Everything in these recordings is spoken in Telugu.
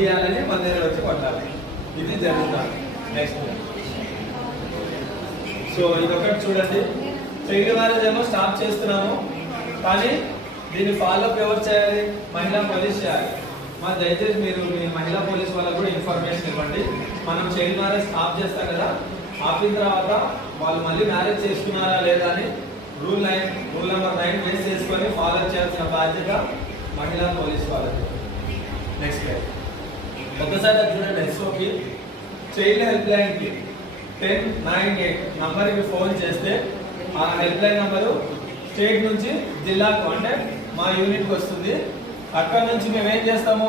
చేయాలని మన దగ్గర వచ్చి కొట్టాలి. ఇది జరుగుతుంది. నెక్స్ట్ సో ఇదొకటి చూడండి, చైల్డ్ మ్యారేజ్ ఏమో స్టాప్ చేస్తున్నాము, కానీ దీన్ని ఫాలోఅప్ ఎవరు చేయాలి? మహిళా పోలీస్ చేయాలి. మా దయచేసి మీరు మీ మహిళా పోలీస్ వాళ్ళకు కూడా ఇన్ఫర్మేషన్ ఇవ్వండి. మనం చైల్డ్ మ్యారేజ్ స్టాప్ చేస్తాం కదా, ఆపిన తర్వాత వాళ్ళు మళ్ళీ మ్యారేజ్ చేసుకున్నారా లేదా అని రూల్ నెంబర్ 9 బేస్ చేసుకొని ఫాలో చేయాల్సిన బాధ్యత మహిళా పోలీస్ వాళ్ళకి. నెక్స్ట్ ఒకసారి చూడండి, ఎస్ఓకి చైల్డ్ హెల్ప్ లైన్కి 1098 నంబర్కి ఫోన్ చేస్తే ఆ హెల్ప్ లైన్ నంబరు స్టేట్ నుంచి జిల్లాకు అంటే మా యూనిట్కి వస్తుంది. అక్కడ నుంచి మేము ఏం చేస్తాము,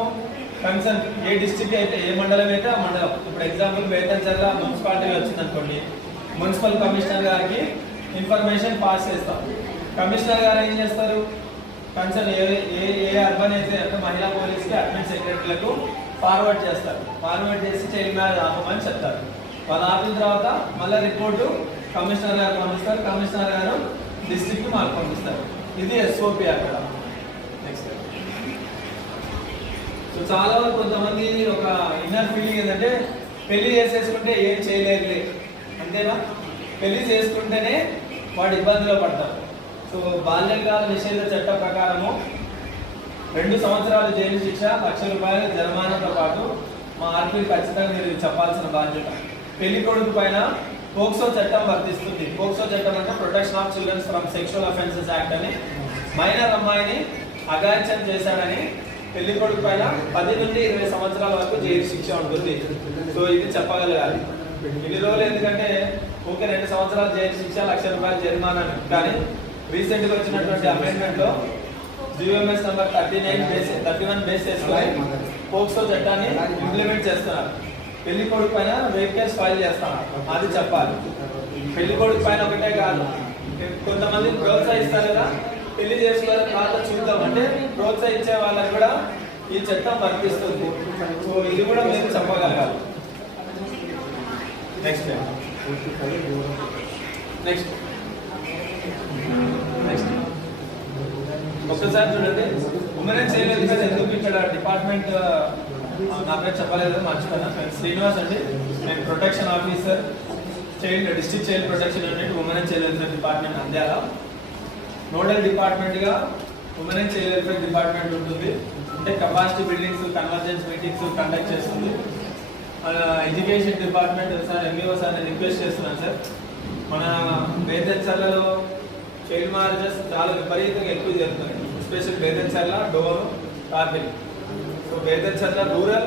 కన్సర్న్ ఏ డిస్ట్రిక్ట్ అయితే ఏ మండలం అయితే ఆ మండలం, ఇప్పుడు ఎగ్జాంపుల్ బేతంచెర్ల మున్సిపాలిటీ వచ్చింది అనుకోండి, మున్సిపల్ కమిషనర్ గారికి ఇన్ఫర్మేషన్ పాస్ చేస్తాం. కమిషనర్ గారు ఏం చేస్తారు, కన్సర్న్ ఏ అర్బన్ అయితే అంటే మహిళా పోలీస్కి అడ్మిన్ సెక్రటరీలకు ఫార్వర్డ్ చేస్తారు. ఫార్వర్డ్ చేసి చైల్డ్ మ్యారేజ్ ఆపమని చెప్తారు. వాళ్ళు ఆపిన తర్వాత మళ్ళీ రిపోర్టు కమిషనర్ గారు పంపిస్తారు. కమిషనర్ గారు డిస్ట్రిక్ట్ మాకు పంపిస్తారు. ఇది ఎస్ఓపి అక్కడ. నెక్స్ట్ సో చాలా వరకు కొంతమంది ఒక ఇన్నర్ ఫీలింగ్ ఏంటంటే పెళ్లి చేసేసుకుంటే ఏం చేయలేరులే, అంతేనా? పెళ్లి చేసుకుంటేనే వాడు ఇబ్బందిలో పడతారు. సో బాల్యకాల నిషేధ చట్ట ప్రకారము 2 సంవత్సరాల జైలు శిక్ష, ₹1,00,000 జరిమానాతో పాటు మా ఆర్పీ ఖచ్చితంగా మీరు చెప్పాల్సిన బాధ్యత. పెళ్లి కొడుకు పైన పోక్సో చట్టం వర్తిస్తుంది. పోక్సో చట్టం అంటే protection of childrens from sexual offences act అని. మైనర్ అమ్మాయిని అగాత్యం చేశాడని పెళ్లి కొడుకు పైన 10 నుండి 20 సంవత్సరాల వరకు జైలు శిక్ష ఉంటుంది. సో ఇది చెప్పగలగాలి. ఇన్ని రోజులు ఎందుకంటే ఓకే 2 సంవత్సరాల జైలు శిక్ష, ₹1,00,000 జరిమానా. కానీ రీసెంట్గా వచ్చినటువంటి అమెండ్మెంట్ లో జిఓఎంఎస్ నెంబర్ 31 బేస్ చేసుకొని పోక్సో చట్టాన్ని ఇంప్లిమెంట్ చేస్తున్నారు. పెళ్లి కొడుకు పైన రేప్ కేసు ఫైల్ చేస్తున్నారు. అది చెప్పాలి. పెళ్లి కొడుకు పైన ఒకటే కాదు, కొంతమంది ప్రోత్సహిస్తారు కదా, పెళ్లి చేసుకున్న తర్వాత చూద్దాం అంటే ప్రోత్సహించే వాళ్ళకి కూడా ఈ చట్టం వర్తిస్తుంది. సో ఇది కూడా మీరు చెప్పగలగాలి. నెక్స్ట్ నెక్స్ట్ నెక్స్ట్ ఒక్కసారి చూడండి, ఉమెన్ అండ్ చైల్డ్ వెల్ఫేర్ ఎందుకు ఇక్కడ డిపార్ట్మెంట్ నా పేరు చెప్పలేదు, మర్చిపోయినా. శ్రీనివాస్ అండి, నేను protection officer, district child protection unit, women and child welfare department Nandyal. Nodal డిపార్ట్మెంట్గా women and child welfare department ఉంటుంది. అంటే capacity buildings, convergence meetings conduct చేస్తుంది. Education department sir MEO sir నేను రిక్వెస్ట్ చేస్తున్నాను సార్, మన బేతంచెర్లలో చైల్డ్ మ్యారేజెస్ చాలా విపరీతంగా ఎక్కువ జరుగుతున్నాయి. ఎస్పెషల్ బేతంచెర్ల, డోను, టార్పిల్. So Bethamcherla rural